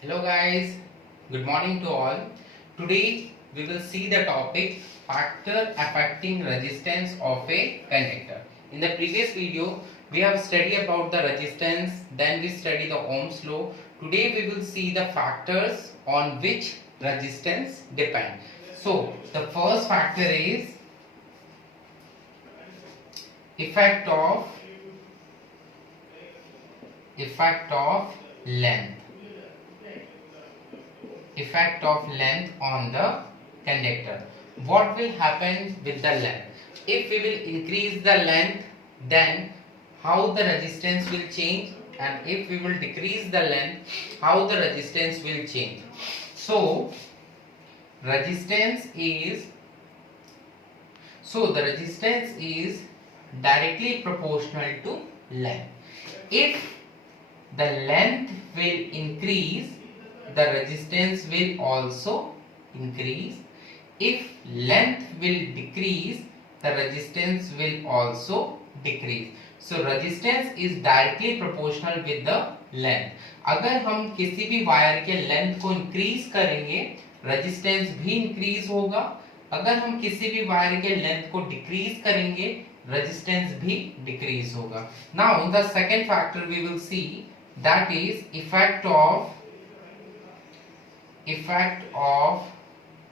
Hello guys, good morning to all. Today we will see the topic factor affecting resistance of a conductor. In the previous video we have studied about the resistance, then we study the Ohm's law. Today we will see the factors on which resistance depend. So the first factor is effect of length. Effect of length on the conductor. What will happen with the length? If we will increase the length, then how the resistance will change, and if we will decrease the length, how the resistance will change. So the resistance is directly proportional to length. If the length will increase, the resistance will also increase. If length will decrease, the resistance will also decrease. So resistance is directly proportional with the length. अगर हम किसी भी wire के length को increase करेंगे, resistance भी increase होगा. अगर हम किसी भी वायर के लेंथ को डिक्रीज करेंगे, रेजिस्टेंस भी डिक्रीज होगा. Now the second factor we will see, that is effect of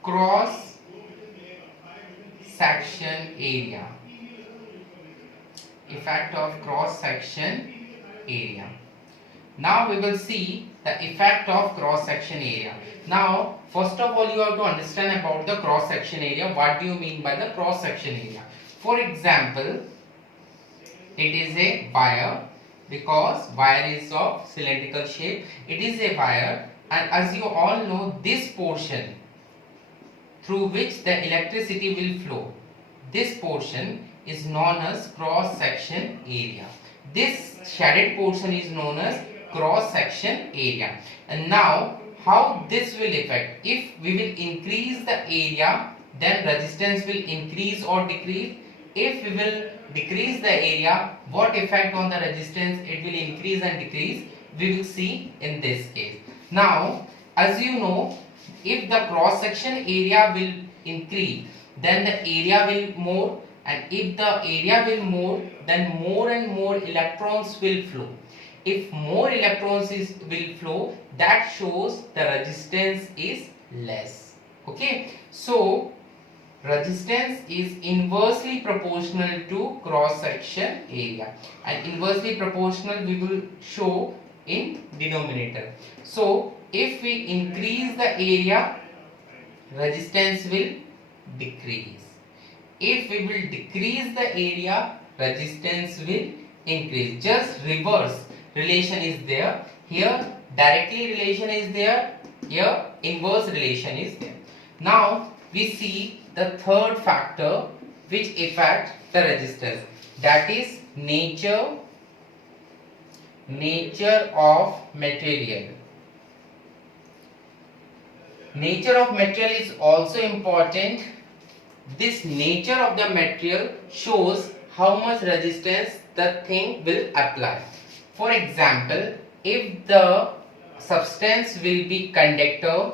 cross section area. Effect of cross section area. Now we will see the effect of cross section area. Now first of all you have to understand about the cross section area. What do you mean by the cross section area? For example, it is a wire, because wire is of cylindrical shape. It is a wire, and as you all know, this portion through which the electricity will flow, this portion is known as cross section area. This shaded portion is known as cross section area. And now how this will affect? If we will increase the area, then resistance will increase or decrease. If we will decrease the area, what effect on the resistance it will increase and decrease, we will see in this case. Now as you know, if the cross section area will increase, then the area will more, and if the area will more, then more and more electrons will flow. If more electrons will flow, that shows the resistance is less. Okay, so resistance is inversely proportional to cross section area, and inversely proportional we will show in denominator. So if we increase the area, resistance will decrease. If we will decrease the area, resistance will increase. Just reverse relation is there. Here directly relation is there, here inverse relation is there. Now we see the third factor which affects the resistance, that is nature of material. Nature of material is also important. This nature of the material shows how much resistance the thing will apply. For example, if the substance will be conductor,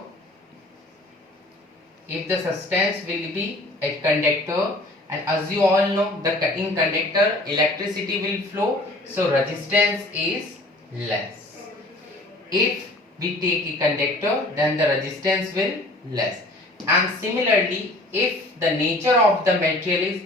if the substance will be a conductor, and as you all know, in conductor electricity will flow, so resistance is less. If we take a conductor, then the resistance will less. And similarly, if the nature of the material is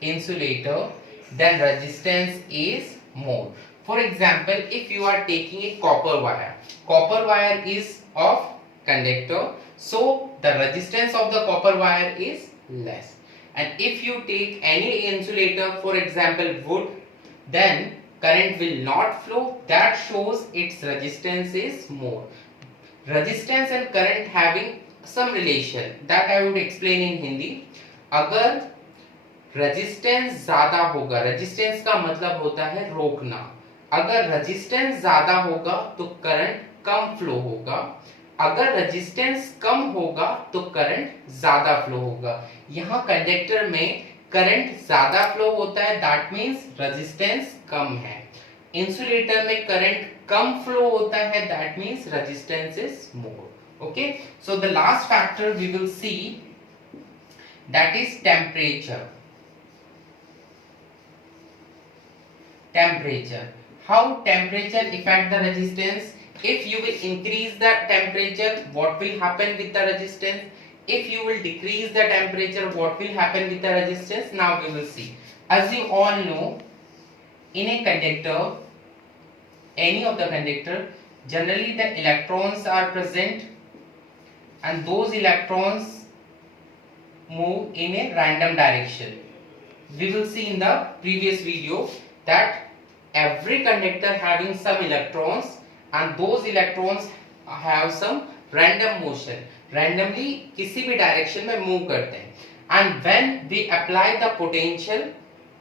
insulator, then resistance is more. For example, if you are taking a copper wire is of conductor, so the resistance of the copper wire is less. And if you take any insulator, for example wood, then current will not flow. That shows its resistance is more. Resistance and current having some relation, that I would explain in Hindi. अगर resistance ज्यादा होगा, resistance का मतलब होता है रोकना, अगर resistance ज्यादा होगा तो करंट कम फ्लो होगा, अगर रेजिस्टेंस कम होगा तो करंट ज्यादा फ्लो होगा. यहाँ कंडक्टर में करंट ज्यादा फ्लो होता है, दैट मींस रेजिस्टेंस कम है. इंसुलेटर में करंट कम फ्लो होता है, that means resistance is more. Okay, so the last factor we will see, that is temperature. Temperature. How temperature affect the resistance? If you will increase the temperature, what will happen with the resistance? If you will decrease the temperature, what will happen with the resistance? Now we will see. As you all know, in a conductor, any of the conductor, generally the electrons are present, and those electrons move in a random direction. We will see in the previous video that every conductor having some electrons, and those electrons have some random motion, randomly किसी भी direction में move करते हैं. And when we apply the potential,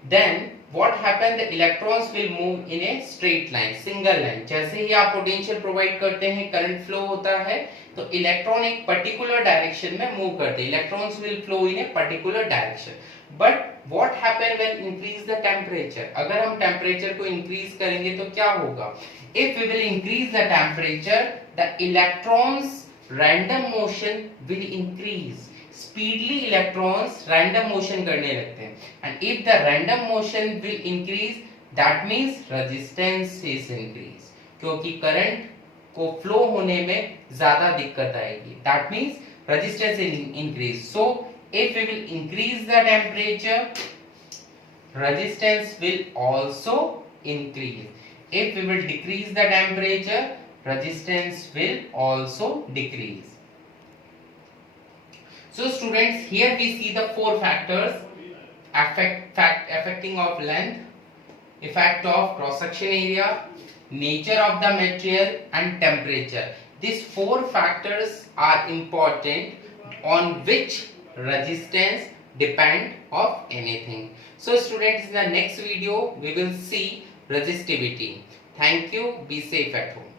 then what happen, the electrons will move in a straight line, single line. जैसे ही आप potential provide करते हैं, current flow होता है, तो electron एक particular direction में move करते हैं. Electrons will flow in a particular direction. But what happen when increase the temperature? अगर हम temperature को increase करेंगे तो क्या होगा? If we will increase the temperature, the electrons random motion will increase. Speedily electrons random motion करने लगते हैं. And if the random motion will increase, that means resistance is increase. क्योंकि current को flow होने में ज़्यादा दिक्कत आएगी. That means resistance will increase. So if we will increase the temperature, resistance will also increase. If we will decrease the temperature, resistance will also decrease. So students, here we see the four factors: affecting of length, effect of cross section area, nature of the material, and temperature. These four factors are important on which resistance depend of anything. So students, in the next video we will see resistivity. Thank you. Be safe at home.